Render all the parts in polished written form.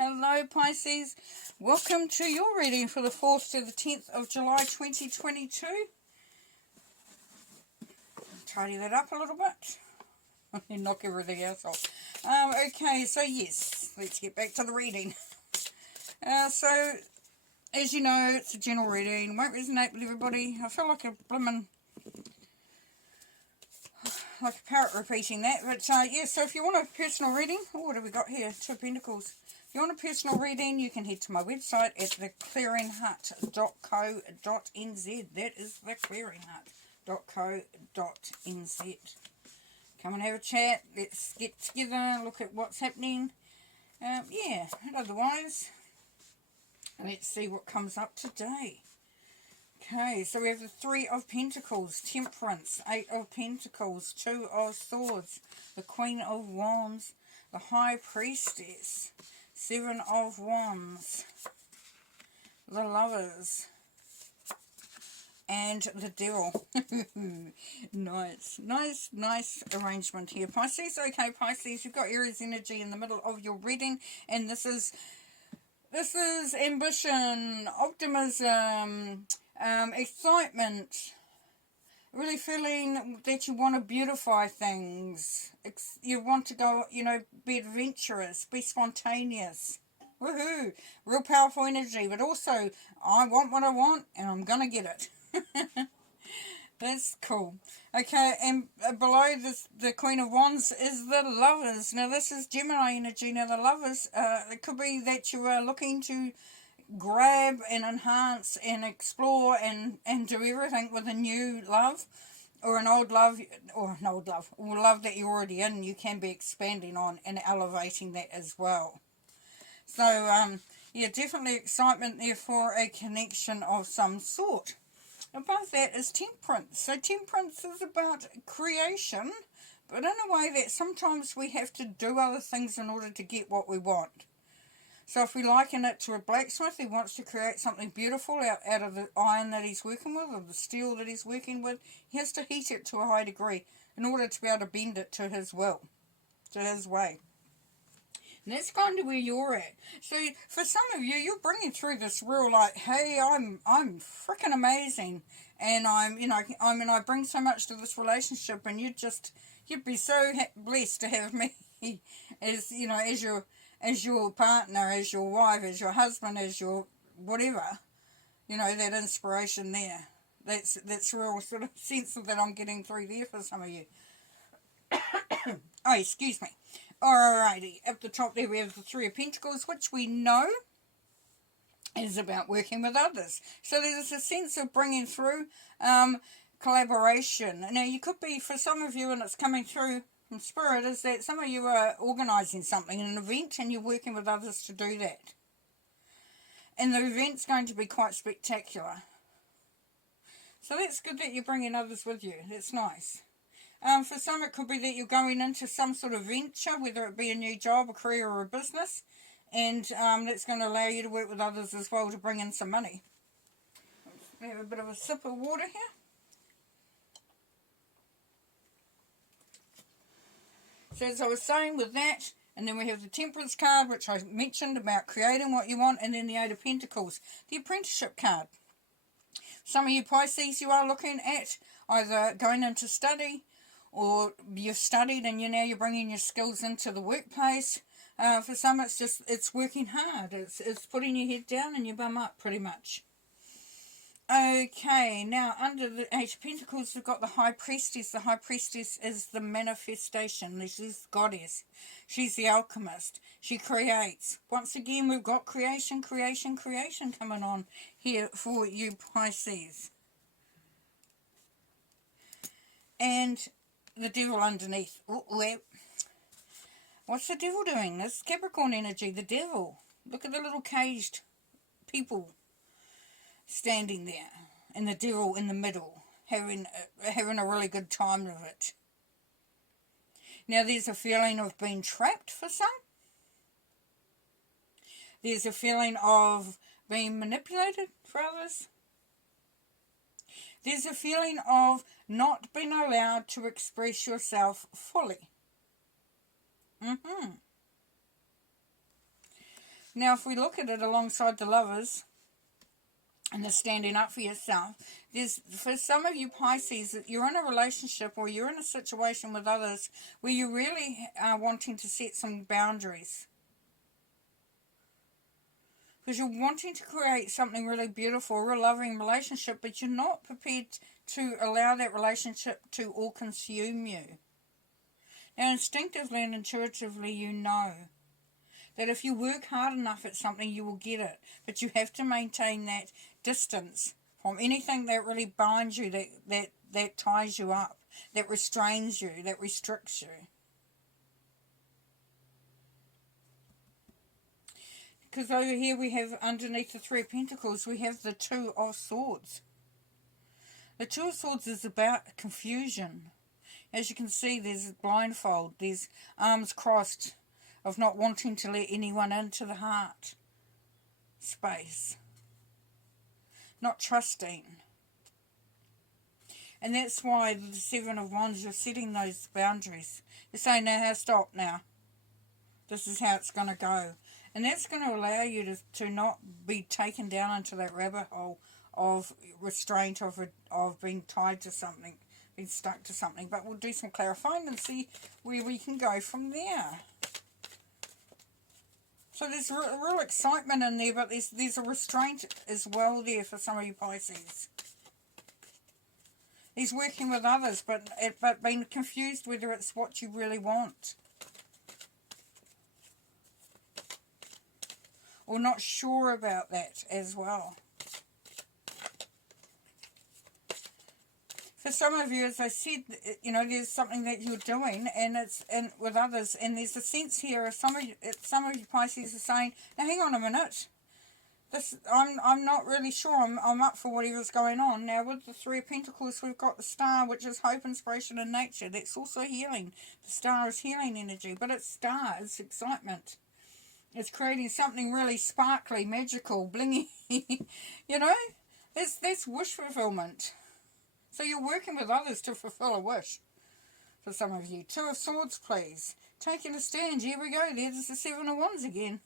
Hello Pisces, welcome to your reading for the 4th to the 10th of July 2022. Tidy that up a little bit and knock everything else off. Okay, so yes, let's get back to the reading. So, as you know, it's a general reading, won't resonate with everybody. I feel like a parrot repeating that, but yeah, so if you want a personal reading, what have we got here? Two of Pentacles. If you want a personal reading, you can head to my website at theclearinghut.co.nz. That is theclearinghut.co.nz. Come and have a chat. Let's get together, look at what's happening. Yeah, and otherwise, let's see what comes up today. Okay, so we have the Three of Pentacles, Temperance, Eight of Pentacles, Two of Swords, the Queen of Wands, the High Priestess, Seven of Wands, the Lovers, and the Devil. Nice arrangement here, Pisces. Okay, Pisces, you've got Aries energy in the middle of your reading, and this is ambition, optimism, excitement, really feeling that you want to beautify things. You want to go, be adventurous, be spontaneous. Woohoo! Real powerful energy, but also, I want what I want, and I'm going to get it. That's cool. Okay, and below this, the Queen of Wands is the Lovers. Now, this is Gemini energy. Now, the Lovers, it could be that you are looking to grab and enhance and explore and do everything with a new love or an old love or love that you're already in. You can be expanding on and elevating that as well. So yeah, definitely excitement there for a connection of some sort. Above that is Temperance. So Temperance is about creation, but in a way that sometimes we have to do other things in order to get what we want. So if we liken it to a blacksmith, he wants to create something beautiful out of the iron that he's working with, or the steel that he's working with. He has to heat it to a high degree in order to be able to bend it to his will, to his way. And that's kind of where you're at. So for some of you, you're bringing through this real hey, I'm freaking amazing, and I bring so much to this relationship, and you'd be so blessed to have me as your partner, as your wife, as your husband, as your whatever, that inspiration there. That's real sort of sense that I'm getting through there for some of you. Oh, excuse me. Alrighty, at the top there we have the Three of Pentacles, which we know is about working with others. So there's a sense of bringing through collaboration. Now, you could be, for some of you, and it's coming through from Spirit, is that some of you are organising something, an event, and you're working with others to do that. And the event's going to be quite spectacular. So that's good that you're bringing others with you. That's nice. For some, it could be that you're going into some sort of venture, whether it be a new job, a career, or a business, and that's going to allow you to work with others as well to bring in some money. We have a bit of a sip of water here. So as I was saying with that, and then we have the Temperance card, which I mentioned about creating what you want, and then the Eight of Pentacles, the Apprenticeship card. Some of you Pisces, you are looking at either going into study, or you've studied and you're bringing your skills into the workplace. For some, it's working hard. It's putting your head down and your bum up, pretty much. Okay, now under the Eight of Pentacles, we've got the High Priestess. The High Priestess is the manifestation. She's the goddess. She's the alchemist. She creates. Once again, we've got creation coming on here for you Pisces. And the Devil underneath. What's the Devil doing? This Capricorn energy, the Devil. Look at the little caged people standing there, and the Devil in the middle, having a really good time with it. Now there's a feeling of being trapped for some. There's a feeling of being manipulated for others. There's a feeling of not being allowed to express yourself fully. Now, if we look at it alongside the Lovers, and the standing up for yourself, there's, for some of you Pisces, you're in a relationship or you're in a situation with others where you really are wanting to set some boundaries. Because you're wanting to create something really beautiful, a real loving relationship, but you're not prepared to allow that relationship to all consume you. Now, instinctively and intuitively, you know that if you work hard enough at something, you will get it. But you have to maintain that distance from anything that really binds you, that ties you up, that restrains you, that restricts you. Because over here we have, underneath the Three of Pentacles, we have the Two of Swords. The Two of Swords is about confusion. As you can see, there's blindfold, there's arms crossed, of not wanting to let anyone into the heart space. Not trusting. And that's why the Seven of Wands, you're setting those boundaries. You're saying, now, stop now. This is how it's going to go. And that's going to allow you to not be taken down into that rabbit hole of restraint, of being tied to something, being stuck to something. But we'll do some clarifying and see where we can go from there. So there's real excitement in there, but there's a restraint as well there for some of you Pisces. He's working with others, but being confused whether it's what you really want. Or not sure about that as well. For some of you, as I said, you know, there's something that you're doing, and it's with others, and there's a sense here of some of you Pisces are saying, now hang on a minute, I'm not really sure. I'm up for whatever's going on. Now with the Three of Pentacles, we've got the Star, which is hope, inspiration, and nature. That's also healing. The Star is healing energy, but it's Star, it's excitement. It's creating something really sparkly, magical, blingy. You know, that's wish fulfillment. So you're working with others to fulfill a wish. For some of you. Two of Swords, please. Taking a stand. Here we go. There's the Seven of Wands again.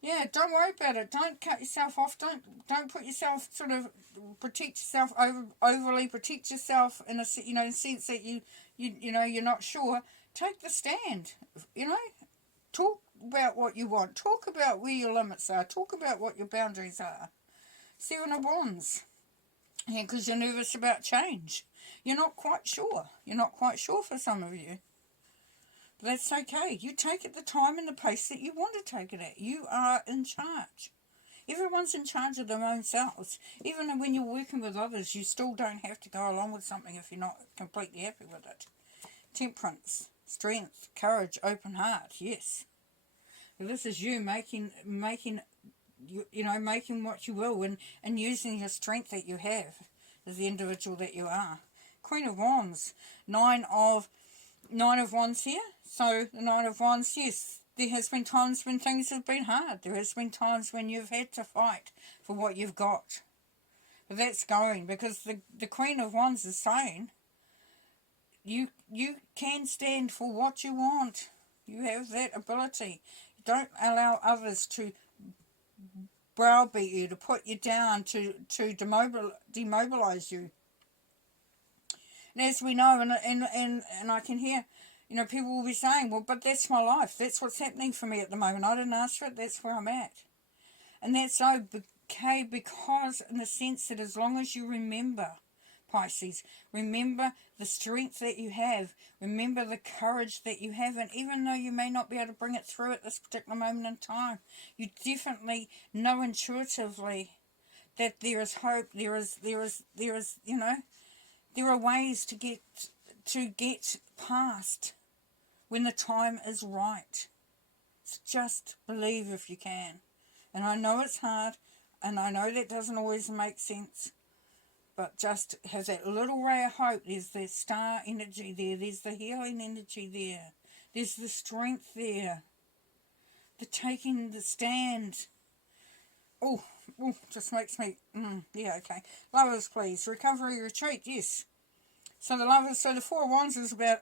Yeah, don't worry about it. Don't cut yourself off. Don't put yourself, sort of protect yourself, overly protect yourself in a, you know, sense that you know, you're not sure. Take the stand. You know, talk about what you want. Talk about where your limits are. Talk about what your boundaries are. Seven of Wands. Yeah, because you're nervous about change. You're not quite sure. You're not quite sure for some of you. But that's okay. You take it the time and the pace that you want to take it at. You are in charge. Everyone's in charge of their own selves. Even when you're working with others, you still don't have to go along with something if you're not completely happy with it. Temperance, strength, courage, open heart. Yes. This is you making what you will and using your strength that you have as the individual that you are. Queen of Wands, Nine of Wands here. So the Nine of Wands, yes, there has been times when things have been hard. There has been times when you've had to fight for what you've got. But that's going, because the Queen of Wands is saying you can stand for what you want. You have that ability. Don't allow others to browbeat you, to put you down, to demobilize you. And as we know, and I can hear, you know, people will be saying, well, but that's my life. That's what's happening for me at the moment. I didn't ask for it. That's where I'm at. And that's okay, because in the sense that as long as you remember, Pisces, remember the strength that you have. Remember the courage that you have. And even though you may not be able to bring it through at this particular moment in time, you definitely know intuitively that there is hope. There is, you know, there are ways to get past when the time is right. So just believe if you can. And I know it's hard, and I know that doesn't always make sense. But just have that little ray of hope. There's the Star energy there. There's the healing energy there. There's the strength there. The taking the stand. Oh, just makes me, yeah, okay. Lovers, please. Recovery, retreat, yes. So the Lovers, so the Four of Wands is about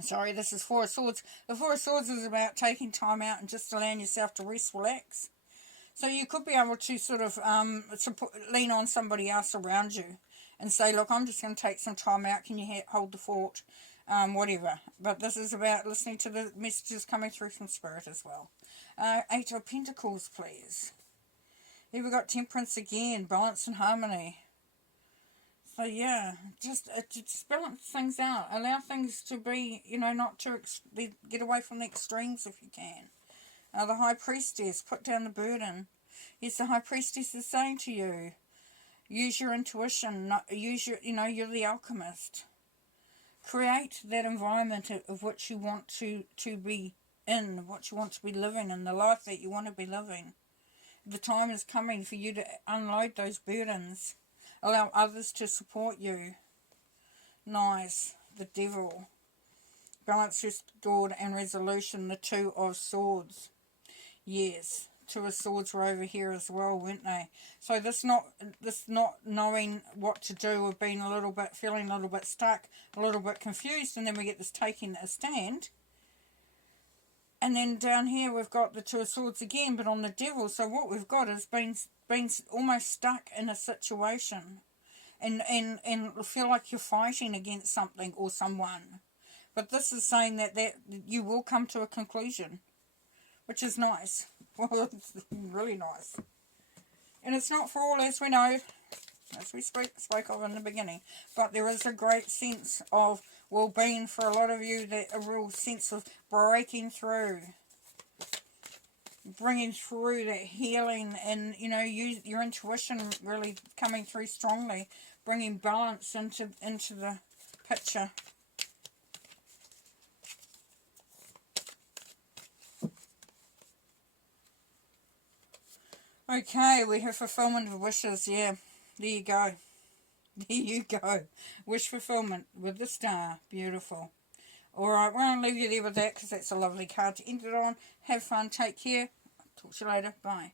Sorry, this is Four of Swords. The Four of Swords is about taking time out and just allowing yourself to rest, relax. So you could be able to sort of lean on somebody else around you and say, look, I'm just going to take some time out. Can you hold the fort? Whatever. But this is about listening to the messages coming through from Spirit as well. Eight of Pentacles, please. Here we've got Temperance again, balance and harmony. So yeah, just balance things out. Allow things to be, not to get away from the extremes if you can. The High Priestess, put down the burden. Yes, the High Priestess is saying to you, use your intuition. Use your, you're the alchemist. Create that environment of what you want to be in, what you want to be living in, the life that you want to be living. The time is coming for you to unload those burdens. Allow others to support you. Nice. The Devil. Balance, restored, and resolution. The Two of Swords. Yes. Two of Swords were over here as well, weren't they? So this not knowing what to do, or being feeling a little bit stuck, a little bit confused, and then we get this taking a stand. And then down here we've got the Two of Swords again, but on the Devil. So what we've got is been almost stuck in a situation, and feel like you're fighting against something or someone. But this is saying that you will come to a conclusion, which is nice. Well, it's really nice. And it's not for all, as we know, as we spoke of in the beginning. But there is a great sense of well-being for a lot of you, a real sense of breaking through, bringing through that healing, and, your intuition really coming through strongly, bringing balance into the picture. Okay, we have fulfillment of wishes. Yeah, there you go. There you go. Wish fulfillment with the star. Beautiful. Alright, well, I'll leave you there with that because that's a lovely card to end it on. Have fun. Take care. Talk to you later. Bye.